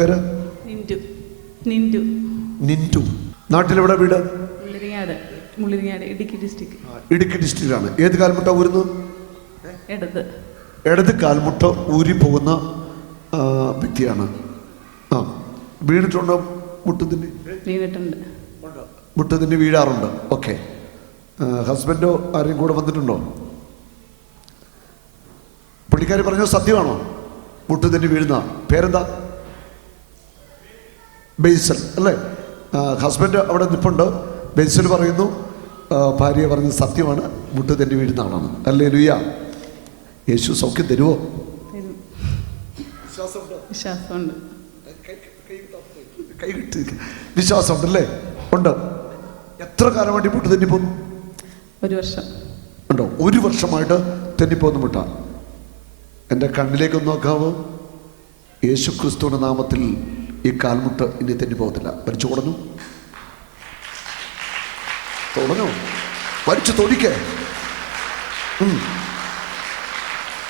പേര്? നിന്റു. നിന്റു. നാട്ടിലെവിടെ വീട്? മുള്ളിരിങ്ങാട്, ഇടുക്കി ഡിസ്ട്രിക്ട്. ഇടുക്കി ഡിസ്ട്രിക്റ്റാണ്. ഏത് കാൽമുട്ട ഊരുന്നു? ഇടത് കാൽമുട്ട ഊരി പോകുന്ന വ്യക്തിയാണ്. ആ, വീണിട്ടുണ്ടോ? വീണിട്ടുണ്ട്. മുട്ടതിന് വീഴാറുണ്ട്. ഓക്കെ. ഹസ്ബൻഡോ ആരെയും കൂടെ വന്നിട്ടുണ്ടോ? പുള്ളിക്കാരി പറഞ്ഞത് സത്യമാണോ? മുട്ടതിന് വീഴുന്ന പേരെന്താ? ബേസൽ അല്ലേ? ഹസ്ബൻഡ് അവിടെ നിൽപ്പുണ്ട്. ബേസൽ പറയുന്നു ഭാര്യ പറഞ്ഞത് സത്യമാണ്, മുട്ടതിന് വീഴുന്ന ആളാണ്. ഹല്ലേലൂയ. യേശു സൗഖ്യം തരുമോ? വിശ്വാസമുണ്ടല്ലേ? ഉണ്ട്. എത്ര കാലമായിട്ട് മുട്ട് തെന്നിപ്പോന്നു? 1 വർഷം ഉണ്ടോ? 1 വർഷമായിട്ട് തെന്നിപ്പോന്നു മുട്ട. എൻ്റെ കണ്ണിലേക്കൊന്ന് നോക്കാവോ? യേശു ക്രിസ്തുവിന്റെ നാമത്തിൽ ഈ കാൽമുട്ട് ഇനി തെന്നിപ്പോകത്തില്ല. വലിച്ചു തുടഞ്ഞു, വലിച്ചു തൊടിക്കേ.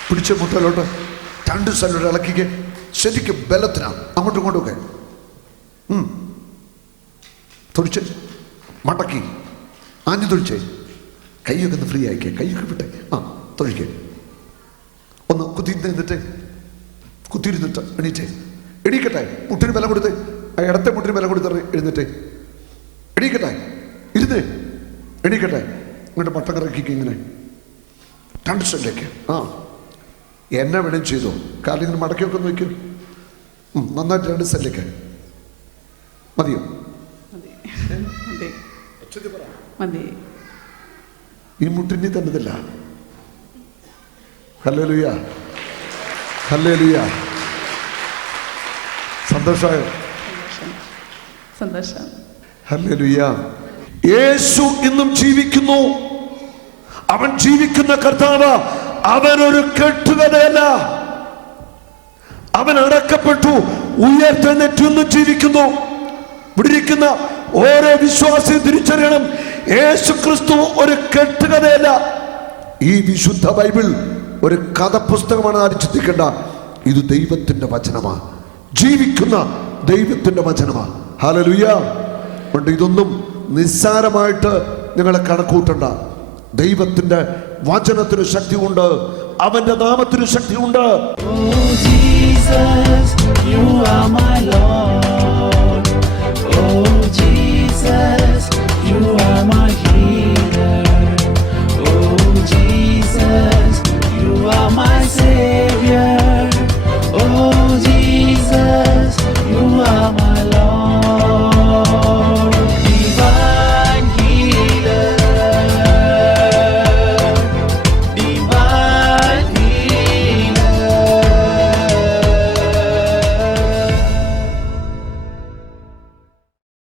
പിടിച്ച മുട്ടയിലോട്ട് 2 സൈഡിലോട്ട് ഇളക്കിക്കേ. ശരിക്കും ബലത്തിനാണ്. അങ്ങോട്ടും ഇങ്ങോട്ടുമൊക്കെ തൊടിച്ച് മടക്കി ആഞ്ഞു തൊഴിച്ചേ. കൈയൊക്കെ ഒന്ന് ഫ്രീ ആയിക്കേ. കൈയൊക്കെ വിട്ടേ. ആ, തൊഴിക്കേ. ഒന്ന് കുത്തിയിരുന്നിട്ട് എണീറ്റേ. എണീക്കട്ടെ. മുട്ടിന് ബലം കൊടുത്തേ. ഇടത്തെ മുട്ടിന് ബലം കൊടുത്ത എഴുന്നേറ്റേ. എണീക്കട്ടെ. ഇരുന്നേ. എണീക്കട്ടെ. ഇങ്ങോട്ട് മട്ടം കറക്കിക്ക്. ഇങ്ങനെ 2 സൈഡിലേക്ക്. ആ, എന്നെ വേണം ചെയ്തോ. കാര്യം ഇങ്ങനെ മടക്കിയൊക്കെ നോക്കൂ. നന്നായിട്ട് 2 സൈഡിലേക്ക്. മതിയോ? ഈ മുട്ടിനി തന്നതില്ല. Hallelujah, hallelujah. സന്തോഷമായോ? സന്തോഷം. ഹല്ലേലൂയ. യേശു ഇന്നും ജീവിക്കുന്നു. അവൻ ജീവിക്കുന്ന കർത്താവ്. അവനൊരു കെട്ടുകഥയല്ല. അവൻ അടക്കപ്പെട്ടു, ഉയർത്തെഴുന്നേറ്റൊന്നും ജീവിക്കുന്നു. ഇവിടെ ഇരിക്കുന്ന ഓരോ വിശ്വാസിയും തിരിച്ചറിയണം, യേശു ക്രിസ്തു ഒരു കെട്ടുകഥയല്ല. ഈ വിശുദ്ധ ബൈബിൾ ഒരു കഥ പുസ്തകമാണ്. ആരും ചിന്തിക്കേണ്ട. ഇത് ദൈവത്തിന്റെ വചനമാണ്. ജീവിക്കുന്ന ദൈവത്തിന്റെ വചനമാണ്. ഹല്ലേലൂയ. അതുകൊണ്ട് ഇതൊന്നും നിസ്സാരമായിട്ട് നിങ്ങളെ കണക്കൂട്ടണ്ട. ദൈവത്തിന്റെ വചനത്തിന് ശക്തിയുണ്ട്. അവന്റെ നാമത്തിന് ശക്തിയുണ്ട്. Oh Jesus, you are my Lord.